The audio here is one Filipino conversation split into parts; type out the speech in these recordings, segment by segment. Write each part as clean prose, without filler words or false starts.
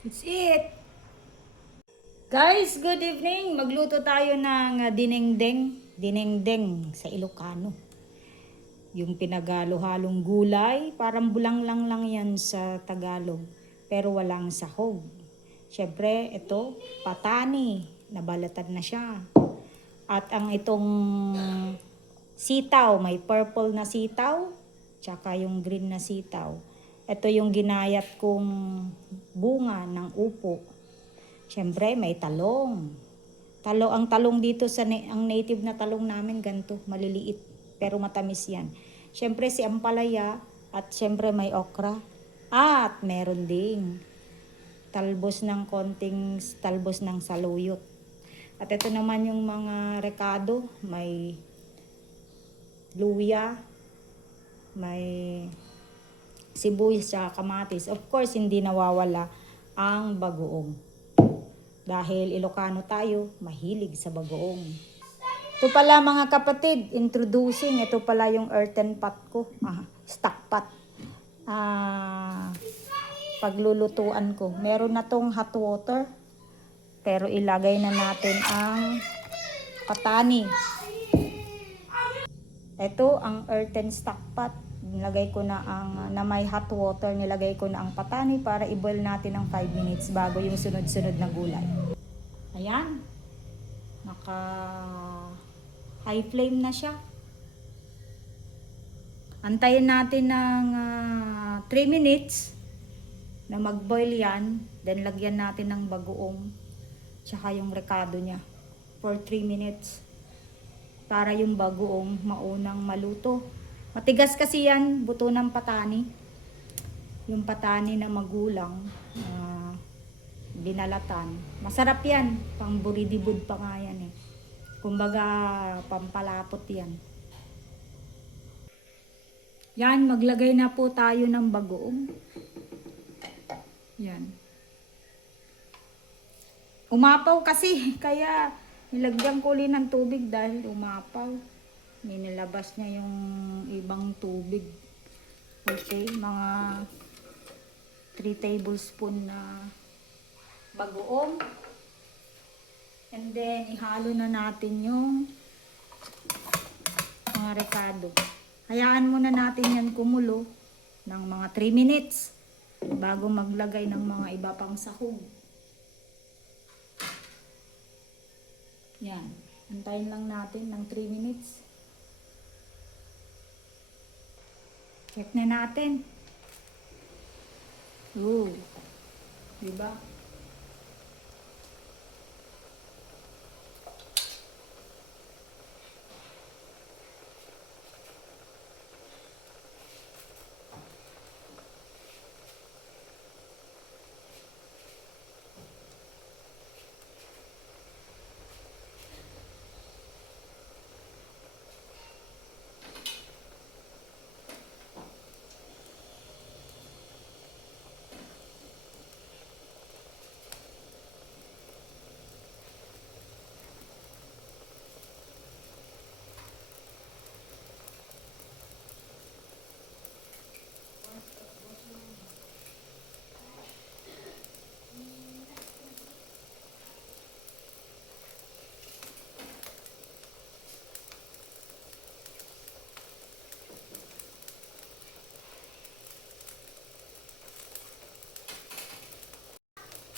That's it. Guys, good evening. Magluto tayo ng dinengdeng. Dinengdeng sa Ilocano. Yung pinagalo-halong gulay, parang bulang lang yan sa Tagalog. Pero walang sahog. Siyempre, ito, patani. Nabalatan na siya. At ang itong sitaw, may purple na sitaw, tsaka yung green na sitaw. Ito yung ginayat kong bunga ng upo. Siyempre, may talong. Ang talong dito ang native na talong namin ganito, maliliit pero matamis 'yan. Siyempre si ampalaya at siyempre may okra. At meron ding talbos ng saluyot. At ito naman yung mga rekado, may luya, may sibuyas sa kamatis. Of course, hindi nawawala ang bagoong. Dahil Ilocano tayo, mahilig sa bagoong. Ito pala mga kapatid, introducing, ito pala yung earthen pot ko. Stock pot. Paglulutuan ko. Meron na tong hot water. Pero ilagay na natin ang patani. Ito ang earthen stock pot. Nilagay ko na na may hot water, nilagay ko na ang patani para i-boil natin ng 5 minutes bago yung sunod-sunod na gulay. Ayan. Naka high flame na siya. Antayin natin ng 3 minutes na mag-boil yan. Then lagyan natin ng bagoong tsaka yung rekado niya for 3 minutes. Para yung bagoong maunang maluto. Matigas kasi yan, buto ng patani. Yung patani na magulang, binalatan. Masarap yan, pang buridibud pa nga yan eh. Kumbaga, pampalapot yan. Yan, maglagay na po tayo ng bagoong. Yan. Umapaw kasi, kaya nilagyan ko ulit ng tubig dahil umapaw. Nilabas niya yung ibang tubig. Okay, mga 3 tablespoon na bagoong. And then, ihalo na natin yung mga rekado. Hayaan muna natin yan kumulo ng mga 3 minutes bago maglagay ng mga iba pang sahog. Yan. Antayin lang natin ng 3 minutes. Check na natin. Diba?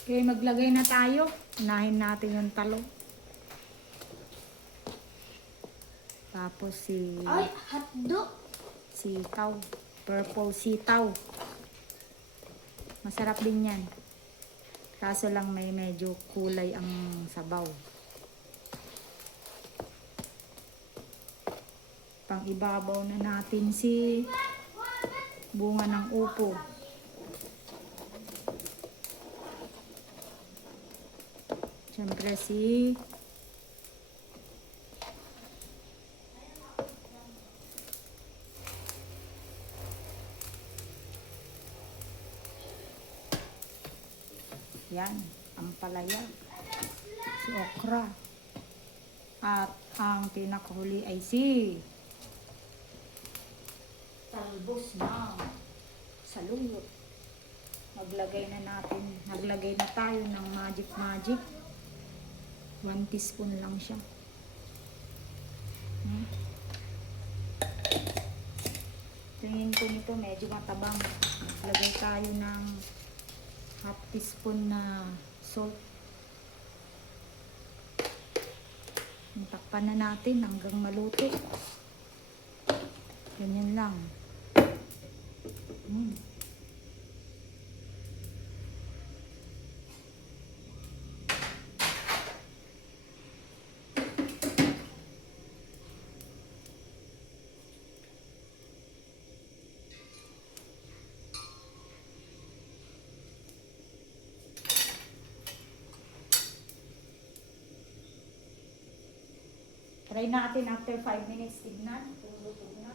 Okay, maglagay na tayo. Unahin natin yung talong. Tapos hotdog. Sitaw. Purple sitaw. Masarap din yan. Kaso lang may medyo kulay ang sabaw. Pang ibabaw na natin si bunga ng upo. Siyempre si Yan, ang palaya. Si okra. At ang pinakahuli ay si talbos na saluyot. Naglagay na tayo ng magic. 1 teaspoon lang siya. Tingin ko nito medyo matabang. Naglagay tayo ng half teaspoon na salt. Takpan na natin hanggang maluto. Ganyan lang. Try natin after 5 minutes, tignan kung luto na.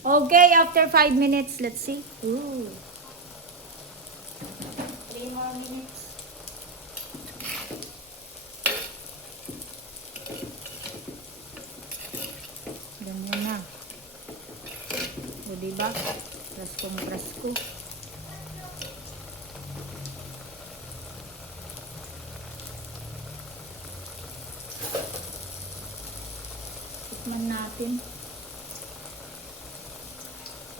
Okay, after 5 minutes, let's see. Ooh. 3 more minutes. Ganyan na. O diba? Praskong-prasko. Tikman natin.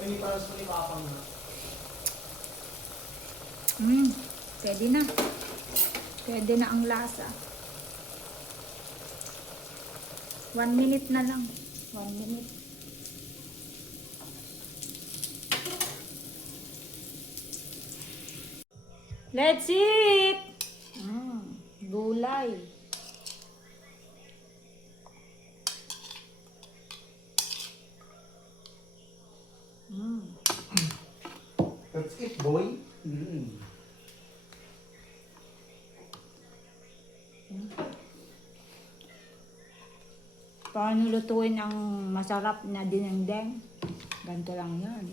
Ay, para sa ipapang na. Pwede na. Pwede na ang lasa. 1 minute na lang. 1 minute. Let's eat! Gulay. That's it, boy. Paano lutuin ang masarap na dinengdeng? Ganito lang yan.